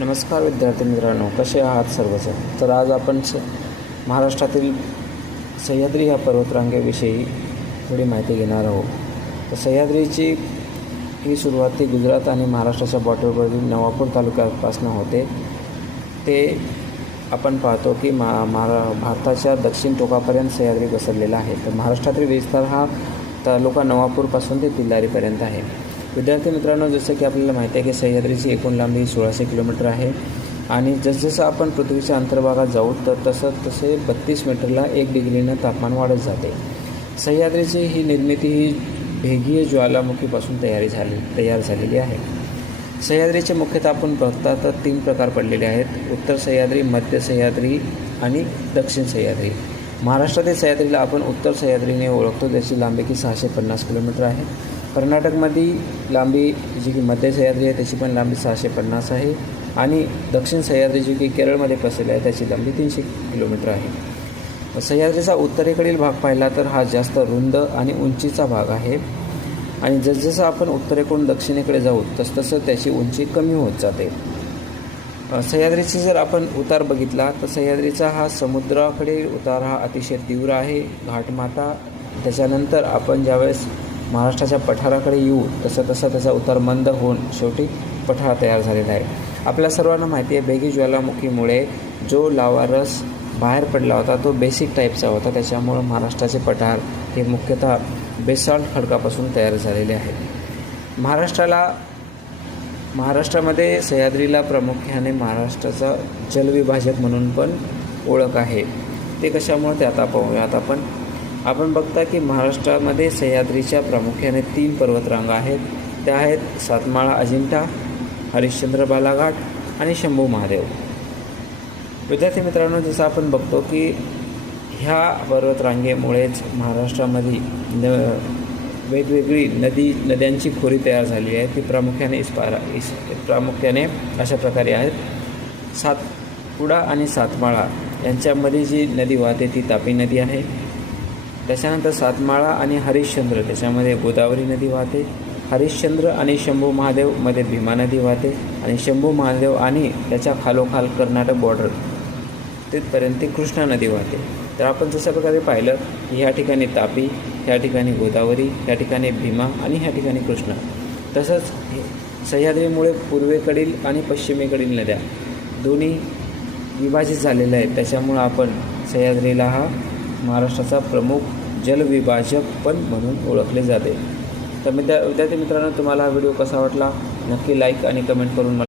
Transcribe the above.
नमस्कार विद्यार्थी मित्रांनो, कसे आहात सर्वजण? तर आज आपण महाराष्ट्रातील सह्याद्री ह्या पर्वतरांगेविषयी थोडी माहिती घेणार आहोत. तर सह्याद्रीची ही सुरुवात गुजरात आणि महाराष्ट्राच्या बॉर्डरवरील नवापूर तालुक्यापासून होते. ते आपण पाहतो की भारताच्या दक्षिण टोकापर्यंत सह्याद्री पसरलेला आहे. तर महाराष्ट्रातील विस्तार हा तालुका नवापूरपासून ते तिल्लारीपर्यंत आहे. विद्यार्थी मित्रांनो, जसं की आपल्याला माहिती आहे की सह्याद्रीची एकूण लांबी 1600 किलोमीटर आहे आणि जसजसं आपण पृथ्वीच्या अंतर्भागात जाऊ तर तसे 32 मीटरला 1 डिग्रीनं तापमान वाढत जाते. सह्याद्रीची ही निर्मिती ही भेगीय ज्वालामुखीपासून तयार झालेली आहे. सह्याद्रीचे मुख्यतः आपण बघता तर 3 प्रकार पडलेले आहेत: उत्तर सह्याद्री, मध्य सह्याद्री आणि दक्षिण सह्याद्री. महाराष्ट्रातील सह्याद्रीला आपण उत्तर सह्याद्रीने ओळखतो, ज्याची लांबी की 650 किलोमीटर आहे. कर्नाटकमधील लांबी जी की मध्य सह्याद्री आहे त्याची पण लांबी 650 आहे आणि दक्षिण सह्याद्री जी की केरळमध्ये पसरली आहे त्याची लांबी 300 किलोमीटर आहे. सह्याद्रीचा उत्तरेकडील भाग पाहिला तर हा जास्त रुंद आणि उंचीचा भाग आहे आणि जसजसं आपण उत्तरेकडून दक्षिणेकडे जाऊ तसतसं त्याची उंची कमी होत जाते. सह्याद्रीची जर आपण उतार बघितला तर सह्याद्रीचा हा समुद्राकडे उतार हा अतिशय तीव्र आहे, घाटमाता. त्याच्यानंतर आपण ज्यावेळेस महाराष्ट्राच्या पठाराकडे येऊ तसं त्याचा उतार मंद होऊन शेवटी पठार तयार झालेला आहे. आपल्या सर्वांना माहिती आहे, भेगी ज्वालामुखीमुळे जो लावा रस बाहेर पडला होता तो बेसिक टाईपचा होता. त्याच्यामुळं महाराष्ट्राचे पठार हे मुख्यतः बेसाल्ट खडकापासून तयार झालेले आहेत. महाराष्ट्रामध्ये सह्याद्रीला प्रामुख्याने महाराष्ट्राचा जलविभाजक म्हणून पण ओळख आहे. ते कशामुळे ते आता पाहूयात. आपण बघता की महाराष्ट्रामध्ये सह्याद्रीच्या प्रामुख्याने 3 पर्वतरांगा आहेत. त्या आहेत सातमाळा अजिंठा, हरिश्चंद्र बालाघाट आणि शंभू महादेव. विद्यार्थी मित्रांनो, जसं आपण बघतो की ह्या पर्वतरांगेमुळेच महाराष्ट्रामध्ये वेगवेगळी नद्यांची खोरी तयार झाली आहे. ती प्रामुख्याने अशा प्रकारे आहेत: सातपुडा आणि सातमाळा यांच्यामध्ये जी नदी वाहते ती तापी नदी आहे. त्याच्यानंतर सातमाळा आणि हरिश्चंद्र त्याच्यामध्ये गोदावरी नदी वाहते. हरिश्चंद्र आणि शंभू महादेवमध्ये भीमा नदी वाहते आणि शंभू महादेव आणि त्याच्या खालोखाल कर्नाटक बॉर्डर तिथपर्यंत कृष्णा नदी वाहते. तर आपण जशा प्रकारे पाहिलं की ह्या ठिकाणी तापी, ह्या ठिकाणी गोदावरी, ह्या ठिकाणी भीमा आणि ह्या ठिकाणी कृष्णा. तसंच सह्याद्रीमुळे पूर्वेकडील आणि पश्चिमेकडील नद्या दोन्ही विभाजित झालेल्या आहेत. त्याच्यामुळं आपण सह्याद्रीला हा महाराष्ट्राचा प्रमुख जलविभाजक पण म्हणून ओळखले जाते. तर विद्यार्थी मित्रांनो, तुम्हाला हा व्हिडिओ कसा वाटला नक्की लाईक आणि कमेंट करून